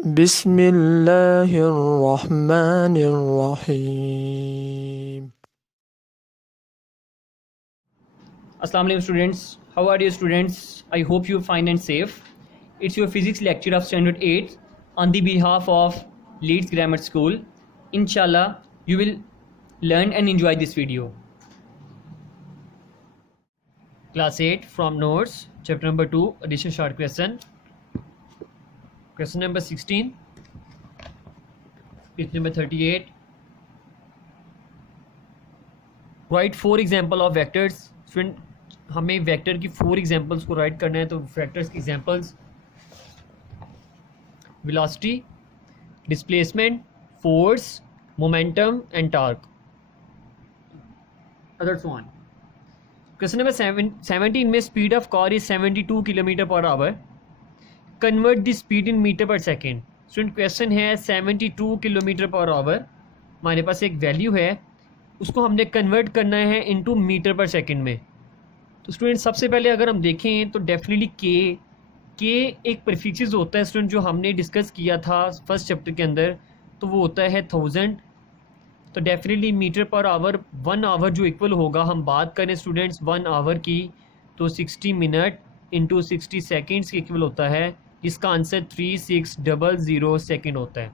बिस्मिल्लाहिर्रहमानिर्रहीम। Assalamu alaikum students. How are you students? I hope you fine and safe. It's your physics lecture of standard 8 on the behalf of Leeds Grammar School. Inshallah, you will learn and enjoy this video. Class 8 from notes, chapter number 2, addition short question. Question number 16, page number 38. Write 4 example of vectors. Student, हमें vector की 4 examples को right करना है। तो vectors की examples velocity, displacement, force, momentum and torque. Others one. Question number 17 में speed of car is 72 kilometre पर hour. Convert the speed in metre पर सेकेंड। स्टूडेंट क्वेश्चन है 72 किलोमीटर पर आवर, हमारे पास एक वैल्यू है, उसको हमने कन्वर्ट करना है इनटू मीटर पर सेकेंड में। तो स्टूडेंट सबसे पहले अगर हम देखें तो डेफिनेटली के एक प्रीफिक्स होता है स्टूडेंट, जो हमने डिस्कस किया था फर्स्ट चैप्टर के अंदर, तो वो होता है 1000। तो definitely metre per hour 1 hour जो इक्वल होगा, हम बात करें स्टूडेंट्स 1 आवर की, तो 60 मिनट इंटू 60 सेकेंड्स के इक्वल होता है, जिसका आंसर 3600 सेकेंड होता है।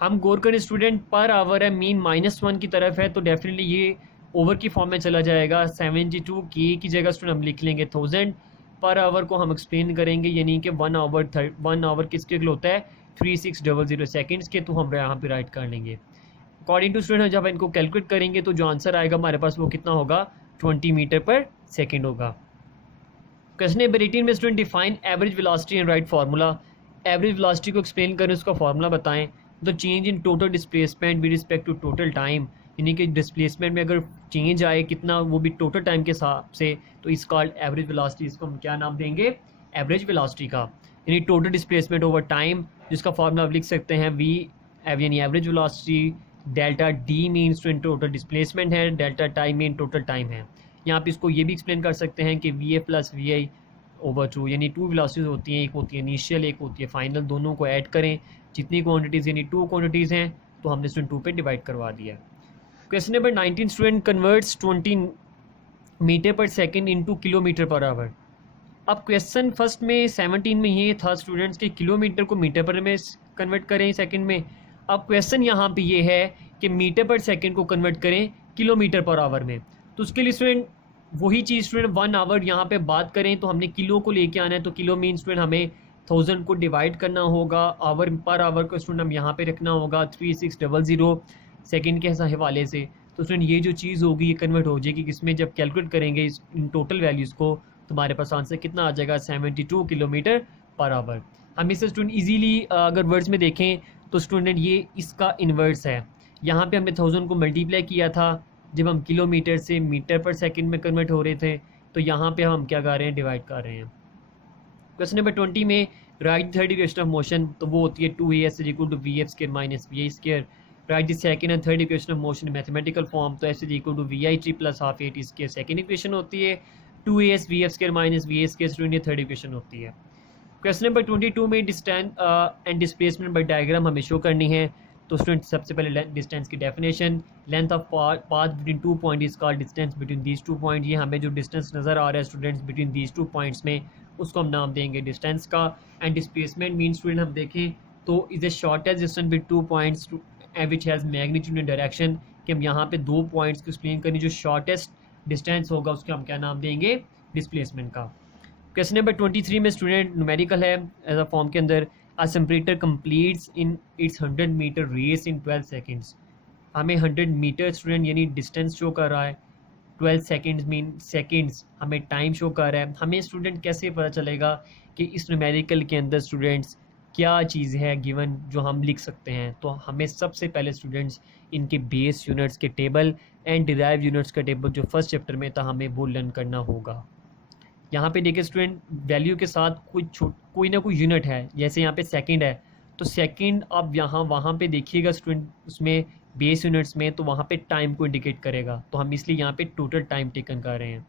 हम गौर करें स्टूडेंट पर आवर है, मीन -1 की तरफ है, तो डेफिनेटली ये ओवर की फॉर्म में चला जाएगा। 72 की जगह स्टूडेंट हम लिख लेंगे 1000। पर आवर को हम एक्सप्लेन करेंगे, यानी कि 1 आवर किसके लिए होता है 3600 सेकेंड्स के, तो हम यहाँ पे राइट कर लेंगे। अकॉर्डिंग टू स्टूडेंट जब इनको कैलकुलेट करेंगे तो जो आंसर आएगा हमारे पास वो कितना होगा 20 मीटर पर सेकेंड होगा। क्वेश्चन नंबर 18 में student define average velocity and write formula. Average velocity को एक्सप्लेन करें, उसका फार्मूला बताएं। The change in total displacement with respect to total time, यानी कि डिस्प्लेसमेंट में अगर चेंज आए कितना, वो भी टोटल टाइम के हिसाब से, तो इस कॉल्ड एवरेज वेलोसिटी। इसको हम क्या नाम देंगे, एवरेज वेलोसिटी का, यानी टोटल डिस्प्लेसमेंट ओवर टाइम, जिसका फार्मूला आप लिख सकते हैं वी, यानी average velocity delta D mean total displacement है, delta time mean total time है। यहाँ पे इसको ये भी एक्सप्लेन कर सकते हैं कि V A plus V I over 2, यानी 2 वेलोसिटीज होती हैं, एक होती है इनिशियल, एक होती है फाइनल, दोनों को ऐड करें, जितनी क्वांटिटीज़ यानी 2 क्वांटिटीज़ हैं तो हमने स्टूडेंट 2 पे डिवाइड करवा दिया। Question number 19 student converts 20 metre पर सेकेंड इंटू किलोमीटर पर आवर। अब क्वेश्चन फर्स्ट में 17 में ये था स्टूडेंट्स के किलोमीटर को मीटर पर में कन्वर्ट करें सेकेंड में। अब क्वेश्चन यहाँ पे ये है कि मीटर पर सेकेंड को कन्वर्ट करें किलोमीटर पर आवर में। तो उसके लिए स्टूडेंट वही चीज़ स्टूडेंट 1 आवर यहाँ पे बात करें तो हमने किलो को लेके आना है, तो किलो मीन स्टूडेंट हमें 1000 को डिवाइड करना होगा, आवर पर आवर को स्टूडेंट हम यहाँ पे रखना होगा 3600 सेकेंड के हवाले से। तो स्टूडेंट ये जो चीज़ होगी ये कन्वर्ट हो जाएगी किसमें, जब कैलकुलेट करेंगे इन टोटल वैल्यूज़ को, तो हमारे पास आंसर कितना आ जाएगा 72 किलोमीटर पर आवर। हम इसे स्टूडेंट ईजीली अगर वर्ड्स में देखें तो स्टूडेंट ये इसका इन्वर्स है। यहाँ पे हमने 1000 को मल्टीप्लाई किया था जब हम किलोमीटर से मीटर पर सेकंड में कन्वर्ट हो रहे थे, तो यहाँ पे हम क्या कर रहे हैं, डिवाइड कर रहे हैं। क्वेश्चन नंबर 20 में right third equation of motion, तो वो होती है 2as = vf² - va²। Right the second and third equation of motion mathematical form, तो s = vit + half at²। Second equation होती है 2as vf² - va², स्टूडेंट ये थर्ड इक्वेशन होती है। क्वेश्चन नंबर 22 में distance and displacement bye diagram हमें show करनी है। तो स्टूडेंट सबसे पहले डिस्टेंस की definition, length of path between 2 point is called distance between these 2 point. ये हमें जो डिस्टेंस नज़र आ रहा है स्टूडेंट्स बिटवीन दीज 2 पॉइंट्स में, उसको हम नाम देंगे डिस्टेंस का। एंड डिस्प्लेसमेंट मीन स्टूडेंट हम देखें तो is a shortest distance between 2 points which has magnitude and direction, कि हम यहाँ पे 2 पॉइंट्स को एक्सप्लेन करें, जो शॉर्टेस्ट डिस्टेंस होगा उसको हम क्या नाम देंगे, डिस्प्लेसमेंट का। क्वेश्चन नंबर 23 में स्टूडेंट न्यूमेरिकल है एज अ फॉर्म के अंदर, a separator completes in its 100 metre race in 12 seconds. हमें 100 मीटर स्टूडेंट यानी डिस्टेंस शो कर रहा है, 12 सेकेंड्स मीन सेकेंड्स हमें टाइम शो कर रहा है। हमें स्टूडेंट कैसे पता चलेगा कि इस न्यूमेरिकल के अंदर स्टूडेंट्स क्या चीज़ है गिवन जो हम लिख सकते हैं। तो हमें सबसे पहले स्टूडेंट्स इनके बेस यूनिट्स के टेबल एंड डिराइव यूनिट्स का टेबल जो फर्स्ट चैप्टर में था हमें वो लर्न करना होगा। यहाँ पे देखिए स्टूडेंट वैल्यू के साथ कोई ना कोई यूनिट है, जैसे यहाँ पे सेकंड है तो सेकंड अब यहाँ वहाँ पे देखिएगा स्टूडेंट उसमें बेस यूनिट्स में, तो वहाँ पे टाइम को इंडिकेट करेगा, तो हम इसलिए यहाँ पे टोटल टाइम टेकन कर रहे हैं।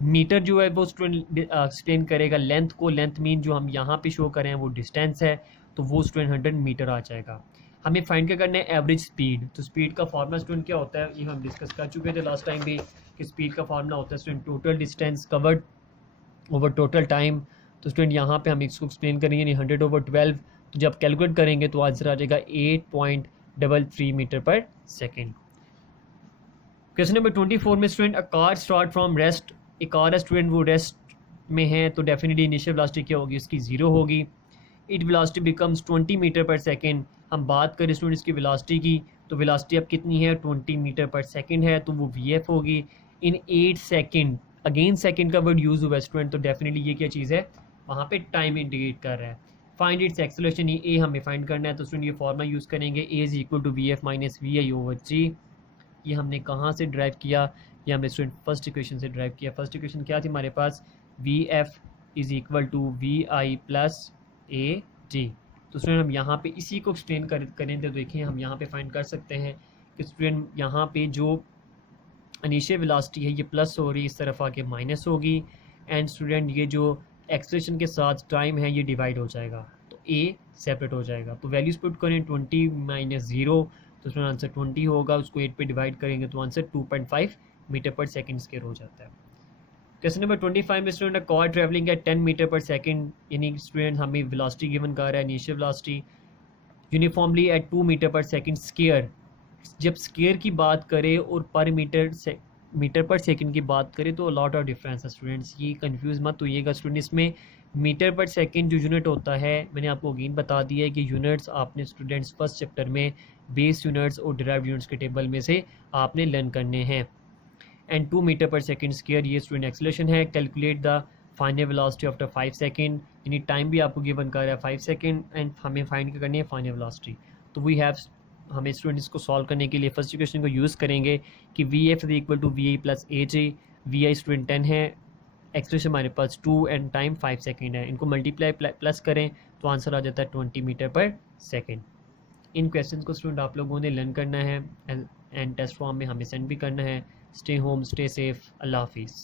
मीटर जो है वो स्टूडेंट एक्सप्लेन करेगा लेंथ को, लेंथ मीन जो हम यहाँ पे शो करें वो डिस्टेंस है, तो वो स्टूडेंट 100 मीटर आ जाएगा। हमें फाइंड क्या करना है, एवरेज स्पीड। तो स्पीड का फार्मूला स्टूडेंट क्या होता है, ये हम डिस्कस कर चुके थे लास्ट टाइम भी, कि स्पीड का फार्मूला होता है student total distance covered over total time. तो स्टूडेंट यहाँ पे हम इसको एक्सप्लेन करेंगे, यानी 100/12, तो जब कैलकुलेट करेंगे तो आंसर आ जाएगा 8.33 मीटर पर सेकेंड। क्वेश्चन नंबर 24 में student, a car start from rest, एक कार है स्टूडेंट वो रेस्ट में है, तो डेफिनेटली इनिशियल वेलोसिटी क्या होगी, उसकी 0 होगी। इट वेलोसिटी बिकम्स 20 मीटर पर सेकेंड। हम बात करें स्टूडेंट इसकी वेलोसिटी की, तो वेलोसिटी अब कितनी है, 20 मीटर पर सेकेंड है, तो वो VF होगी इन 8 सेकेंड। अगेन सेकेंड का वर्ड यूज़ हुआ है स्टूडेंट, तो डेफिनेटली ये क्या चीज़ है, वहाँ पे टाइम इंडिकेट कर रहा है। फाइंड इट्स एक्सेलरेशन, ये ए हमें फाइंड करना है, तो स्टूडेंट ये फॉर्मूला यूज़ करेंगे, A is equal to VF minus VI/G। ये हमने कहाँ से ड्राइव किया, ये हमने स्टूडेंट फर्स्ट इक्वेशन से ड्राइव किया। फर्स्ट इक्वेशन क्या थी हमारे पास, VF is equal to VI plus AG। तो स्टूडेंट हम यहाँ पे इसी को एक्सप्लेन करें तो देखिए हम यहाँ पे फाइंड कर सकते हैं कि स्टूडेंट यहाँ पे जो इनिशियल वेलोसिटी है ये प्लस हो रही है, इस तरफ आके माइनस होगी, एंड स्टूडेंट ये जो एक्सेलरेशन के साथ टाइम है ये डिवाइड हो जाएगा, तो A सेपरेट हो जाएगा। तो वैल्यूज पुट करें 20 माइनस 0, तो उसमें आंसर 20 होगा, उसको 8 पे डिवाइड करेंगे तो आंसर 2.5 मीटर पर सेकेंड स्क्वायर हो जाता है। क्वेश्चन नंबर 25 में student, car travelling at 10 metre पर सेकेंड, यानी स्टूडेंट हमें वेलोसिटी गिवन कर रहा है, initial velocity uniformly at 2 metre पर सेकेंड स्क्वायर। जब स्क्वायर की बात करें और पर मीटर पर सेकंड की बात करें तो लॉट ऑफ डिफरेंस है स्टूडेंट्स, ये कंफ्यूज मत होइएगा स्टूडेंट। इसमें मीटर पर सेकंड जो यूनिट होता है, मैंने आपको अगेन बता दिया है कि यूनिट्स आपने स्टूडेंट्स फर्स्ट चैप्टर में बेस यूनिट्स और डिराइव्ड यूनिट्स के टेबल में से आपने लर्न करने हैं। एंड 2 मीटर पर सेकंड स्क्वायर ये स्टूडेंट एक्सेलरेशन है। Calculate the final velocity after 5 second, यानी टाइम भी आपको गिवन कर रहा है 5 सेकंड, एंड हमें फाइंड करनी है फाइनल वेलोसिटी। तो वी हैव, हमें स्टूडेंट्स को सॉल्व करने के लिए फर्स्ट इक्वेशन को यूज़ करेंगे कि VF is equal to VI plus AG। VI student 10 है, एक्सप्रेशन हमारे पास 2 एंड टाइम 5 सेकेंड है, इनको मल्टीप्लाई प्लस करें तो आंसर आ जाता है 20 मीटर पर सेकेंड। इन क्वेश्चन को स्टूडेंट आप लोगों ने लर्न करना है एंड टेस्ट फॉर्म में हमें सेंड भी करना है। स्टे होम, स्टे सेफ, अल्लाह हाफिज़।